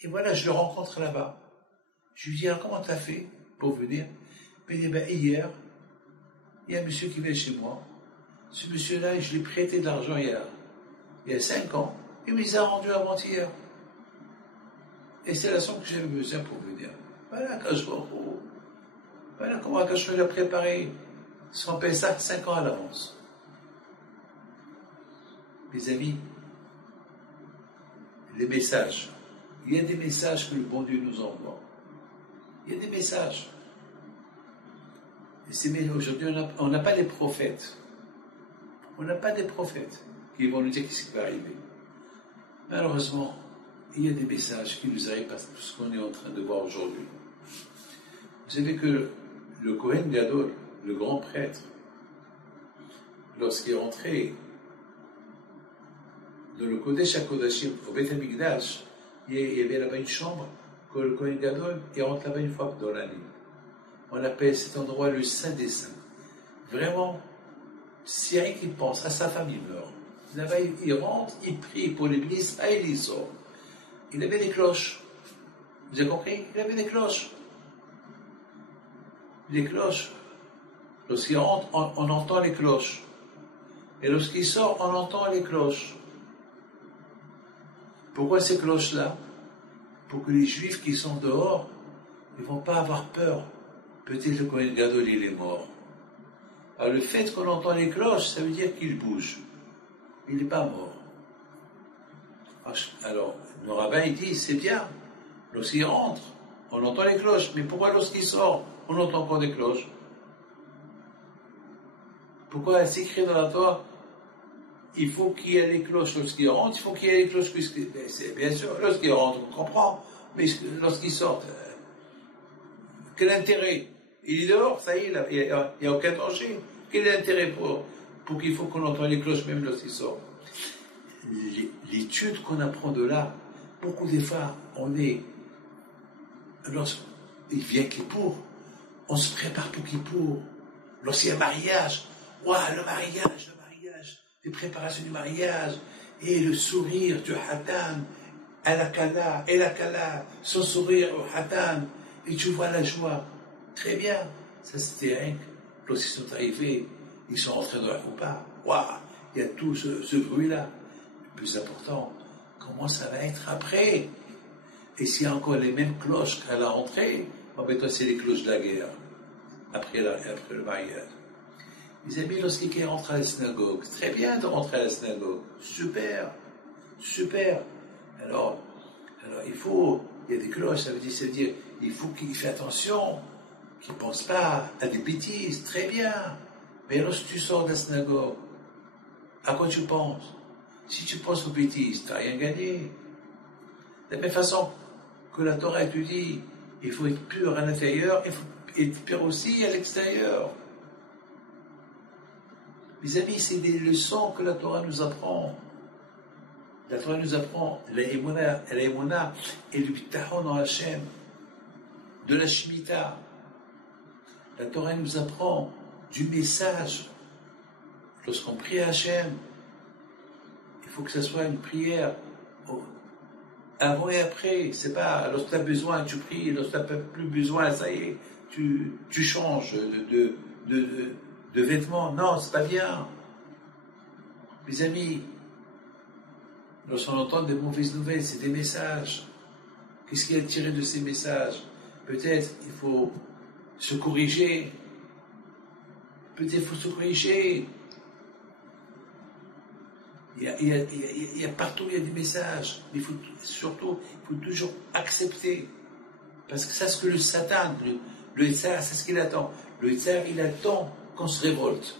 Et voilà, je le rencontre là-bas. Je lui dis, alors comment t'as fait pour venir? Il me dit, ben, hier, il y a un monsieur qui vient chez moi. Ce monsieur-là, je lui ai prêté de l'argent il y a 5 ans. Il me les a rendus avant-hier. Et c'est la somme que j'avais besoin pour venir. Voilà, quand je vois, voilà comment quand je l'ai préparé. Sans payer ça 5 ans à l'avance. Mes amis, les messages. Il y a des messages que le bon Dieu nous envoie. Il y a des messages. Et aujourd'hui, on n'a pas les prophètes. On n'a pas des prophètes qui vont nous dire ce qui va arriver. Malheureusement, il y a des messages qui nous arrivent parce que ce qu'on est en train de voir aujourd'hui. Vous savez que le Kohen Gadol, le grand prêtre, lorsqu'il est rentré dans le Kodesh HaKodashim, au Beth HaMikdash, il y avait là-bas une chambre que le Kohen Gadol, il rentre là-bas une fois dans l'année. On appelle cet endroit le Saint des Saints. Vraiment, si rien qu'il pense, à sa femme, il meurt. Là-bas, il rentre, il prie pour l'église, et il sort. Il avait des cloches. Vous avez compris? Il avait des cloches. Les cloches. Lorsqu'il rentre, on entend les cloches. Et lorsqu'il sort, on entend les cloches. Pourquoi ces cloches-là? Pour que les Juifs qui sont dehors, ils ne vont pas avoir peur. Peut-être le Kohen Gadol, il est mort. Alors le fait qu'on entend les cloches, ça veut dire qu'il bouge. Il n'est pas mort. Alors, nos rabbins, ils disent, c'est bien. Lorsqu'il rentre, on entend les cloches. Mais pourquoi lorsqu'il sort, on entend encore des cloches? Pourquoi c'est écrit dans la Torah, il faut qu'il y ait les cloches lorsqu'il rentre, il faut qu'il y ait les cloches bien sûr, lorsqu'il rentre, on comprend. Mais lorsqu'il sort, quel intérêt? Il est dehors, ça y est, il n'y a aucun danger. Quel est l'intérêt pour qu'il faut qu'on entende les cloches même lorsqu'il sort? L'étude qu'on apprend de là, beaucoup des fois, lorsqu'il vient Kippour, on se prépare pour Kippour. Lorsqu'il y a un mariage, le mariage, les préparations du mariage, et le sourire du Hatan, à la Kala, son sourire au Hatan, et tu vois la joie. Très bien, ça c'était rien. Lorsqu'ils sont arrivés, ils sont rentrés dans la coupa. Il y a tout ce bruit-là. Le plus important, comment ça va être après? Et s'il y a encore les mêmes cloches qu'à la rentrée, toi c'est les cloches de la guerre, après le mariage. Les amis, lorsqu'ils rentrent à la synagogue, très bien de rentrer à la synagogue, super. Alors il y a des cloches, ça veut dire, il faut qu'il fasse attention, qu'il ne pense pas à des bêtises, très bien. Mais lorsque tu sors de la synagogue, à quoi tu penses? Si tu penses aux bêtises, tu n'as rien gagné. De la même façon que la Torah te dit, il faut être pur à l'intérieur, il faut être pur aussi à l'extérieur. Mes amis, c'est des leçons que la Torah nous apprend. La Torah nous apprend la émona et le bitachon en Hachem, de la Shemitah. La Torah nous apprend du message. Lorsqu'on prie à Hachem, il faut que ce soit une prière avant et après. C'est pas lorsque tu as besoin, tu pries, lorsque tu n'as plus besoin, ça y est, tu changes de vêtements. Non, c'est pas bien. Mes amis, lorsqu'on entend des mauvaises nouvelles, c'est des messages. Qu'est-ce qu'il y a à tirer de ces messages? Peut-être il faut se corriger. Il y a partout, il y a des messages. Mais il faut toujours accepter. Parce que c'est ce que le Satan, le Yitzhak, c'est ce qu'il attend. Le Yitzhak, il attend qu'on se révolte.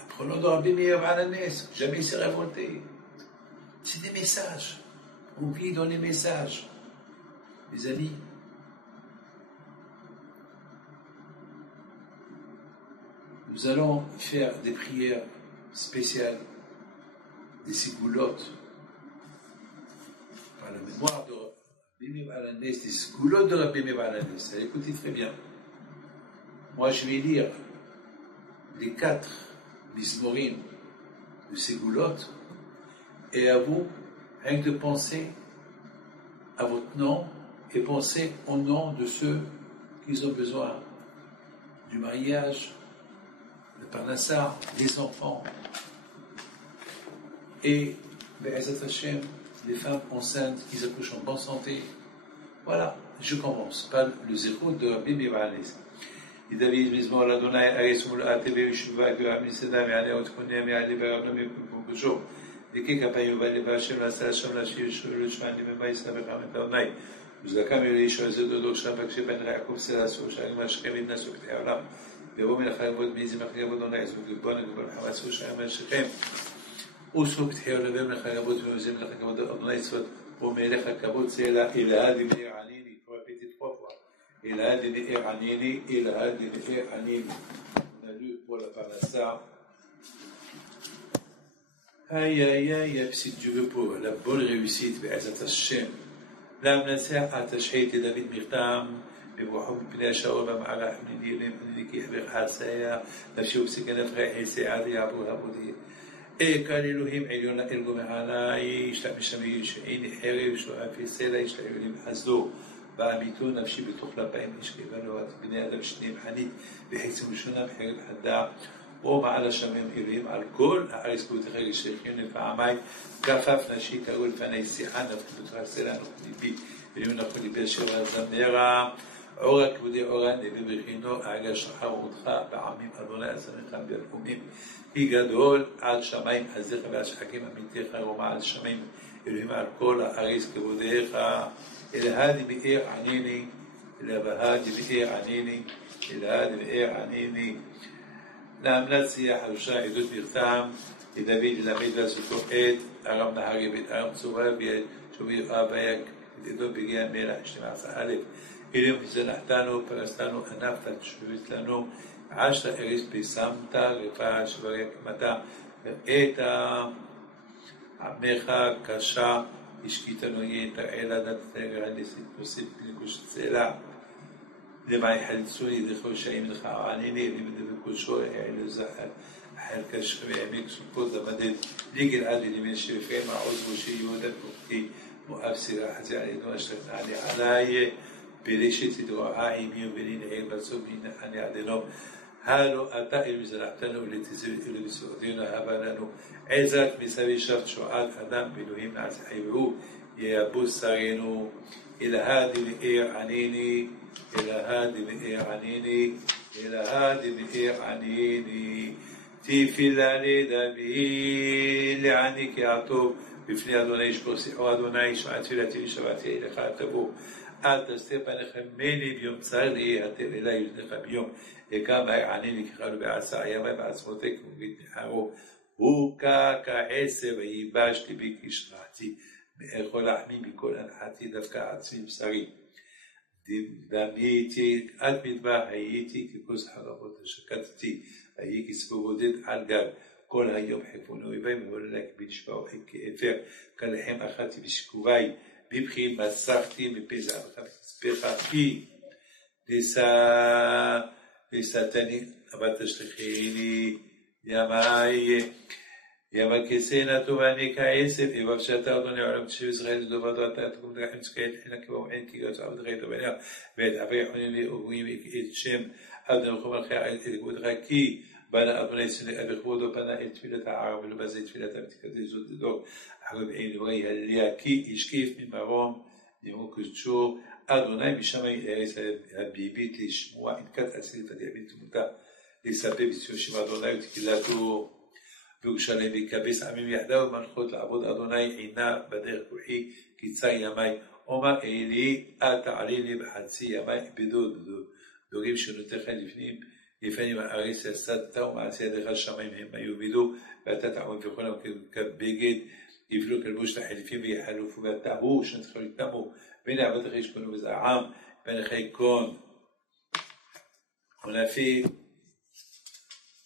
Apprenons de Rabbi Meir Ba'al HaNes, jamais il s'est révolté. C'est des messages. On vit dans les messages. Mes amis, nous allons faire des prières spéciales, des sigoulottes, par la mémoire de Rabbi Meir Baal HaNes, des sigoulottes de Rabbi Meir Baal HaNes. Écoutez très bien. Moi, je vais lire les 4 Mizmorim de sigoulottes, et à vous, rien que de penser à votre nom, et penser au nom de ceux qui ont besoin du mariage, le parnassar, les enfants, et Be'ezat Hashem, les femmes enceintes qui accouchent en bonne santé. Voilà, je commence par le zéro de Rabbi Meir Baal HaNes. David Mizmor l'Adonai Aresum l'Ateve Yeshuva Goam Sedam Yale Otkonia Yale Barabna Mekujo Deke Kapayim Vale Bashem La Salasham La Shir Le Shvani Memai Sabekam Adonai Uzakam Yisho Zedodo Shabak Sheben Yaakov Selasu Shalim Shechem Nasu K'Olam Bevo Melachayvod Mizim Achayvod Onai Zuk Bon Gol Hamas Shalim Shechem Usu K'Olam Melachayvod Mizim Melachayvod Onai Tzvat وملك كبوت سيلا إلى هذه النير عنيني répété 3 fois إلى هذه النير عنيني إلى هذه النير عنيني on a lu pour la parnassa aïe si tu veux pour la bonne réussite بعزة الشم لا منسى تشحيت دافيد مختام بوحوم بلا شاور مع حمدي لكي يحبق حاسايا نشوف سكنة فريحي سعادة يعبوها بودي كان إلهيم عليون إلقو معنا يشتاق مشامي يشعين حيري وشوها في السيلة يشتاق يوليم حزدو بعميتو نفشي بتخلى بايم إشكي بلوات بني آدم شنيم حنيد بحيث مشونا بحيري بحدا وما على شميم إلهيم على الكل أعريس كوت خير الشيخين فعماي كفاف نشي كأول فانا يستيحان نفكي بتخلى السيلة نخلي بي اليوم نخلي بيشير الزميرة عورك بدي عوران نبي بخينو أعجى شرحة ومدخى بعميم أدونا أسميخان بيالكوميم היא גדול עד שמיים חסדיך ועד שחקים אמיתיך ומה על שמיים אלוהים על כל הארץ כבודיך אל ההדי באר עניני אל בהדי באר עניני אל ההדי באר עניני להמלציה חדושה עדות מכתם לדוד ללמד לעשותו את ארם נהרי בית ארם צורה שובי אבייק את עדות בגיע מלח 12 אלוהים זנחתנו פרסתנו ענפת שובית לנו عشر إريس بسامتا رفاش ورقمتا إتا عميخا كشا إشكيتنو ينتا إلا دتتاقر هلسي توسيب لكوش تسيلا لما يحلسوني دخل شيء من خوانيني لمن دخل شوء إعلو زحل حل كشخ بيعميك سنقود مدد ليقل عادي لمن شرفين مع عزو شيء يودك وقتي مؤفسر حتى على إنو أشتغل علي بريشتي دعائي ميو بنين عيل بسوب لنا حني عدنو هالو أتا إلو زلعتنو اللي تزيل إلو بسعودينا هبانانو عزات مساوي شرط شعاد أدام بلوهم نعز حيبهو يابو سارينو إلى هادي مئير عنيني إلى هادي مئير عنيني إلى هادي مئير عنيني تفلاني دمي لعنيك يعطوب بفني أدوني شكو سيحو أدوني شعاد فلاتي شبعتي إلى خاتبو אל תסתר פניך ממני ביום צר לי התר אלי לפניך ביום יקם העני לכחלו בעשה ימי בעצמותי כמובית נחרו הוא כעשב ויבשתי בי כשרעתי מאכול לחמי מכל אנחתי דווקא עצמי בשרי דמייתי עד מדבר הייתי ככוס חרבות שקטתי הייתי כספו בודד על גב כל היום חיפונו אויבי מבוללה כבנשבעו כאפר כלחם אכלתי בשכובי בבחי מסכתי מפי זעמך וכספך כי לסתני אבל תשלחני ימי כסנה טובעני כעשב ובפשטה אדוני עולם תשב ישראל לדובתו אתה תקום דרכים צקאית חינה כבומעין כי גרצו עבד חי טובעניה ואת אבי חונים ואוגויים את שם אבן וחום על חי את גבודך כי בנה אדוני סנק אבי כבודו פנה אל תפילת הערב ולא בזה תפילת המתקדי זאת לדור אחרי בעין דברי הליה כי ישקיף ממרום נראו קדשו אדוני משמי ארץ הביבית לשמוע אנקת עצמית הדיאבית תמותה לספר בציון שם אדוני ותקילתו וירושלים ויקבץ עמים יחדיו ומנחות לעבוד אדוני עינה בדרך כוחי קיצר ימי אומר אלי אל תעלי לי בחצי ימי בדורים שנותיך לפנים הארץ עשת ומעשי ידיך השמיים הם היובידו ואתה תעמוד וכולם כבגד יפלו כלבוש לחליפים ויחלופו ואתה הוא שנתחל יתמו בין עבדך ישכונו בזעם בין אחי קון ונפי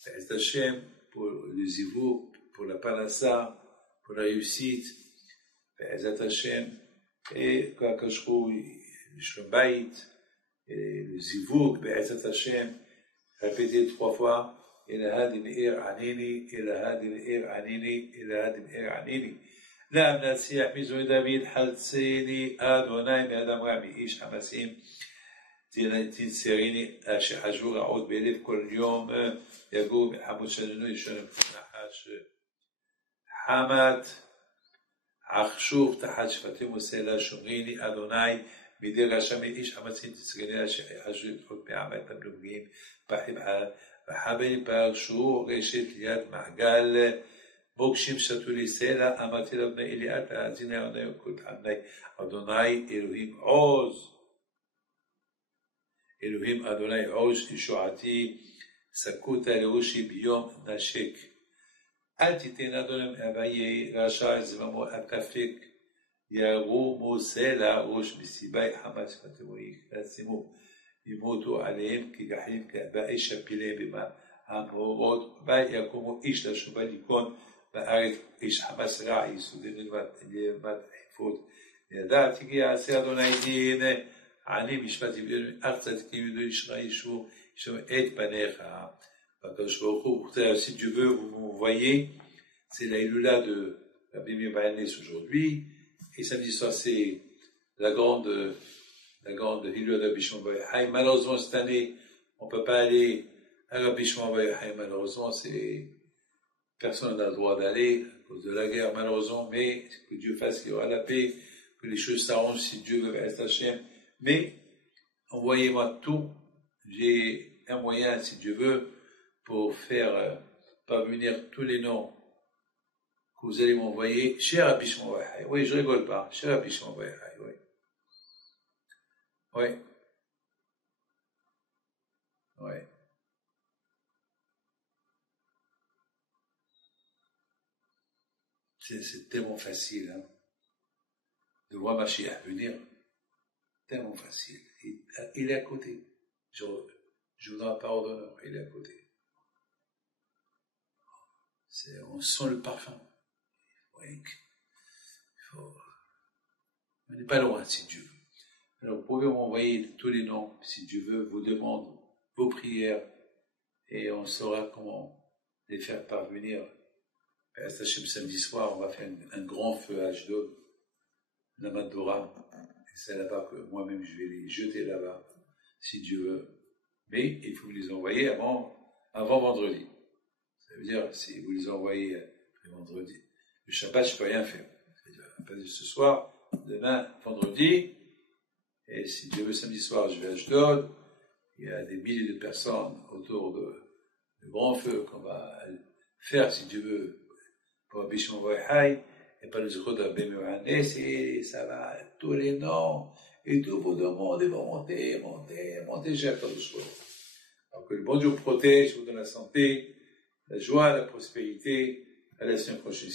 Be'ez Hashem, pour le zivouk, pour la parnassa, pour la réussite, Be'ez Hashem, et Kakashru, le Shlom Bayit, et le zivouk, Be'ez Hashem, répétez 3 fois, إلى هذه الإير عنيني إلى هذه الإير عنيني إلى هذه الإير عنيني نعم نسيح ميزو دافيد حلسيني أدوناي مادام رامي إيش حماسيم تنسيريني حجور أعود بيلف كل يوم يقوم حمود شنو يشنو نحاش حمات عخشوف تحت شفتم وسيلا شمريني أدوناي بدير رشامي إيش حماسيم تنسيريني حجور تحط بعمل تبلغين بحبها וחבי פרשו רשת ליד מעגל מוקשים שתו לי סלע אמרתי לבני אליאת האזיני עונה כל תחמני אדוני אלוהים אדוני עוז ישועתי סקותה לראשי ביום נשק אל תיתן אדוני אביי רשע זממו אטפק ירומו סלע ראש מסיבי חמאס ותמויק לעצימו يموتوا عليهم كجحيم كأباء شابلين بما عمرود ويقوموا إيش لشبال يكون بأعرف إيش حماس راعي سودين المد حفوت يدع تيجي عسير أدوني دين عني משפט יביאו ארצת כי ידעו ישמעו את פניך. הקדוש ברוך הוא, si Dieu veut, vous me voyez, c'est la Ilula de Rabbi Meir Bayanes aujourd'hui, et samedi soir c'est la grande Ilula de Rabbi Shimon Bar Yochai. Malheureusement cette année, on ne peut pas aller à Rabbi Shimon Bar Yochai, malheureusement, personne n'a le droit d'aller à cause de la guerre, malheureusement, mais que Dieu fasse qu'il y aura la paix, que les choses s'arrangent si Dieu veut, Hashem. Mais envoyez-moi tout, j'ai un moyen, si Dieu veut, pour faire parvenir tous les noms que vous allez m'envoyer chez Rabbi Shimon Bar Yochai. Oui, je rigole pas, chez Rabbi Shimon Bar Yochai, oui. Oui. Oui. C'est tellement facile, hein, de voir Mashiach venir. Tellement facile. Il est à côté. Je vous donne la parole d'honneur, il est à côté. On sent le parfum. Oui. On n'est pas loin, si Dieu veut. Alors, vous pouvez m'envoyer tous les noms, si Dieu veut, vos demandes, vos prières, et on saura comment les faire parvenir. Samedi soir, on va faire un grand feu à Ashdod, la Madora, et c'est là-bas que moi-même je vais les jeter là-bas, si Dieu veut. Mais il faut les envoyer avant vendredi. Ça veut dire, si vous les envoyez vendredi, le Shabbat, je ne peux rien faire. C'est-à-dire, ce soir, demain, vendredi, et si Dieu veut, samedi soir, je vais à Ashdod, il y a des milliers de personnes autour de grands feux qu'on va faire, si Dieu veut, pour Rabbi Shimon Bar Yochai, et pas le Zechut de Rabbi Meir Bayanes, et ça va, tous les noms, et tous vos demandes, ils vont monter, j'ai attends de choses. Alors que le bon Dieu vous protège, vous donne la santé, la joie, la prospérité, à la semaine prochaine.